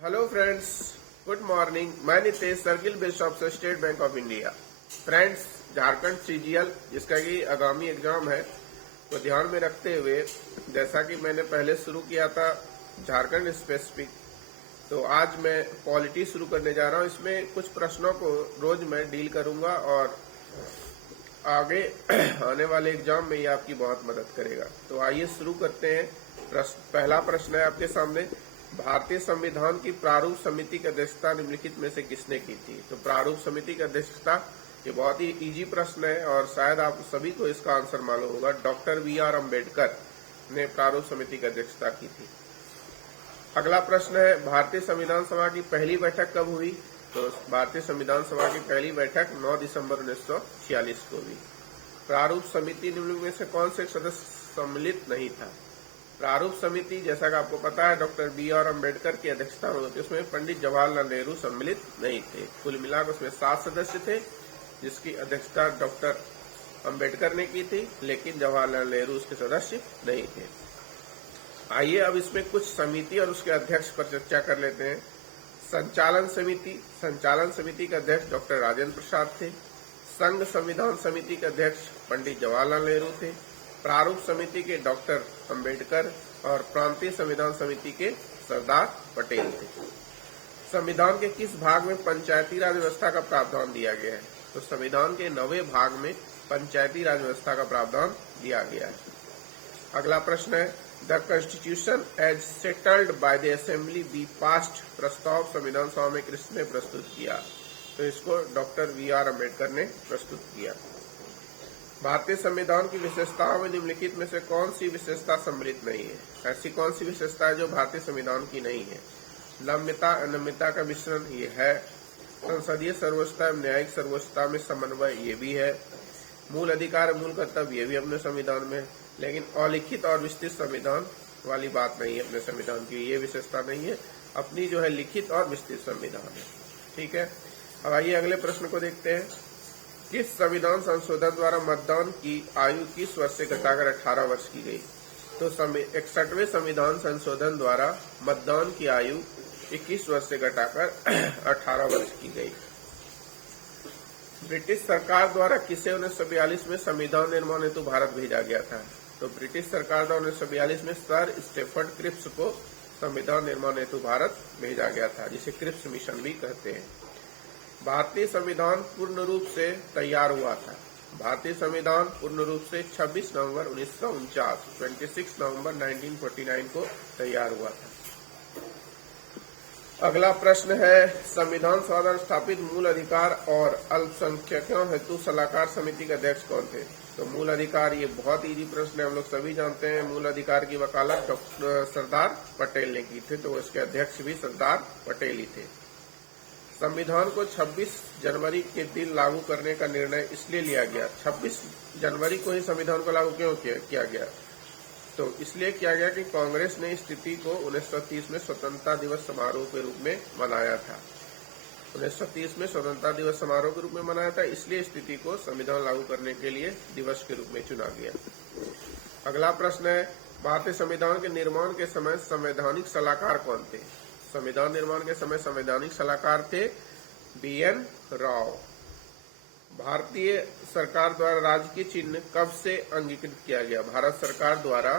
Hello friends, good morning. मैं Nitesh, circle based officer, state bank of India. Friends, Jharkhand CGL जिसका कि आगामी exam है तो ध्यान में रखते हुए जैसा कि मैंने पहले शुरू किया था झारखंड स्पेसिफिक, तो आज मैं पॉलिटी शुरू करने जा रहा हूं। इसमें कुछ प्रश्नों को रोज मैं डील करूंगा और आगे आने वाले एग्जाम में ये आपकी बहुत मदद करेगा। तो आइए शुरू करते हैं। पहला प्रश्न है आपके सामने, भारतीय संविधान की प्रारूप समिति की अध्यक्षता निम्नलिखित में से किसने की थी? तो प्रारूप समिति की अध्यक्षता, ये बहुत ही इजी प्रश्न है और शायद आप सभी को इसका आंसर मालूम होगा। डॉक्टर BR अम्बेडकर ने प्रारूप समिति की अध्यक्षता की थी। अगला प्रश्न है, भारतीय संविधान सभा की पहली बैठक कब हुई? तो भारतीय संविधान सभा की पहली बैठक 9 दिसंबर 1946 को हुई। प्रारूप समिति निम्नलिखित में से कौन से सदस्य सम्मिलित नहीं था? प्रारूप समिति, जैसा कि आपको पता है, डॉक्टर BR अम्बेडकर की अध्यक्षता में होती, उसमें पंडित जवाहरलाल नेहरू सम्मिलित नहीं थे। कुल मिलाकर उसमें 7 सदस्य थे जिसकी अध्यक्षता डॉक्टर अम्बेडकर ने की थी, लेकिन जवाहरलाल नेहरू उसके सदस्य नहीं थे। आइए अब इसमें कुछ समिति और उसके अध्यक्ष पर चर्चा कर लेते हैं। संचालन समिति के अध्यक्ष डॉक्टर राजेंद्र प्रसाद थे। संघ संविधान समिति के अध्यक्ष पंडित जवाहरलाल नेहरू थे। प्रारूप समिति के डॉक्टर अम्बेडकर और प्रांतीय संविधान समिति के सरदार पटेल थे। संविधान के किस भाग में पंचायती राज व्यवस्था का प्रावधान दिया गया है? तो संविधान के 9वें भाग में पंचायती राज व्यवस्था का प्रावधान दिया गया है। अगला प्रश्न है, the constitution as settled by the assembly be passed प्रस्ताव संविधान सभा में किसने प्रस्तुत किया? तो इसको डॉक्टर BR अम्बेडकर ने प्रस्तुत किया। भारतीय संविधान की विशेषताओं में निम्नलिखित में से कौन सी विशेषता सम्मिलित नहीं है? ऐसी कौन सी विशेषता है जो भारतीय संविधान की नहीं है? नम्यता अनम्यता का मिश्रण, ये है। संसदीय सर्वोच्चता एवं न्यायिक सर्वोच्चता में समन्वय, ये भी है। मूल अधिकार मूल कर्तव्य, ये भी अपने संविधान में, लेकिन अलिखित और विस्तृत संविधान वाली बात नहीं है अपने संविधान की, ये विशेषता नहीं है। अपनी जो है लिखित और विस्तृत संविधान है। ठीक है, अब आइए अगले प्रश्न को देखते हैं। किस संविधान संशोधन द्वारा मतदान की आयु 21 वर्ष से घटाकर 18 वर्ष की गई? तो 61वें संविधान संशोधन द्वारा मतदान की आयु 21 वर्ष से घटाकर 18 वर्ष की गई। ब्रिटिश सरकार द्वारा किसे 1942 में संविधान निर्माण हेतु भारत भेजा गया था? तो ब्रिटिश सरकार द्वारा 1942 में सर स्टेफर्ड क्रिप्स को संविधान निर्माण हेतु भारत भेजा गया था, जिसे क्रिप्स मिशन भी कहते हैं। भारतीय संविधान पूर्ण रूप से तैयार हुआ था। भारतीय संविधान पूर्ण रूप से 26 नवंबर 1949 26 नवंबर 1949 को तैयार हुआ था। अगला प्रश्न है, संविधान सभा द्वारा स्थापित मूल अधिकार और अल्पसंख्यकों हेतु सलाहकार समिति के अध्यक्ष कौन थे? तो मूल अधिकार, ये बहुत इजी प्रश्न है, हम लोग सभी जानते हैं। मूल अधिकार की वकालत डॉक्टर सरदार पटेल ने की थी, तो इसके अध्यक्ष भी सरदार पटेल ही थे। संविधान को 26 जनवरी के दिन लागू करने का निर्णय इसलिए लिया गया। 26 जनवरी को ही संविधान को लागू क्यों किया गया? तो इसलिए किया गया कि कांग्रेस ने इस तिथि को 1930 में स्वतंत्रता दिवस समारोह के रूप में मनाया था। 1930 में स्वतंत्रता दिवस समारोह के रूप में मनाया था, इसलिए इस तिथि को संविधान लागू करने के लिए दिवस के रूप में चुना गया। अगला प्रश्न है, भारतीय संविधान के निर्माण के समय संवैधानिक सलाहकार कौन थे? संविधान निर्माण के समय संवैधानिक सलाहकार थे BN राव। भारतीय सरकार द्वारा राजकीय चिन्ह कब से अंगीकृत किया गया? भारत सरकार द्वारा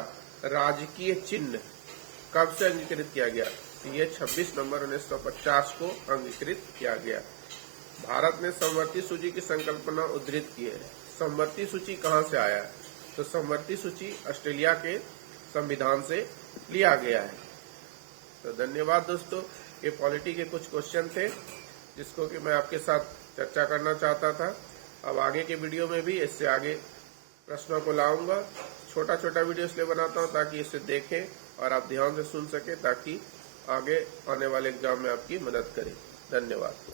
राजकीय चिन्ह कब से अंगीकृत किया गया? ये 26 नवंबर 1950 को अंगीकृत किया गया। भारत ने समवर्ती सूची की संकल्पना उद्धृत की है। समवर्ती सूची कहाँ से आया? तो समवर्ती सूची ऑस्ट्रेलिया के संविधान से लिया गया है। तो धन्यवाद दोस्तों, ये पॉलिटी के कुछ क्वेश्चन थे जिसको कि मैं आपके साथ चर्चा करना चाहता था। अब आगे के वीडियो में भी इससे आगे प्रश्नों को लाऊंगा। छोटा छोटा वीडियो इसलिए बनाता हूं ताकि इसे देखें और आप ध्यान से सुन सकें, ताकि आगे आने वाले एग्जाम में आपकी मदद करें। धन्यवाद।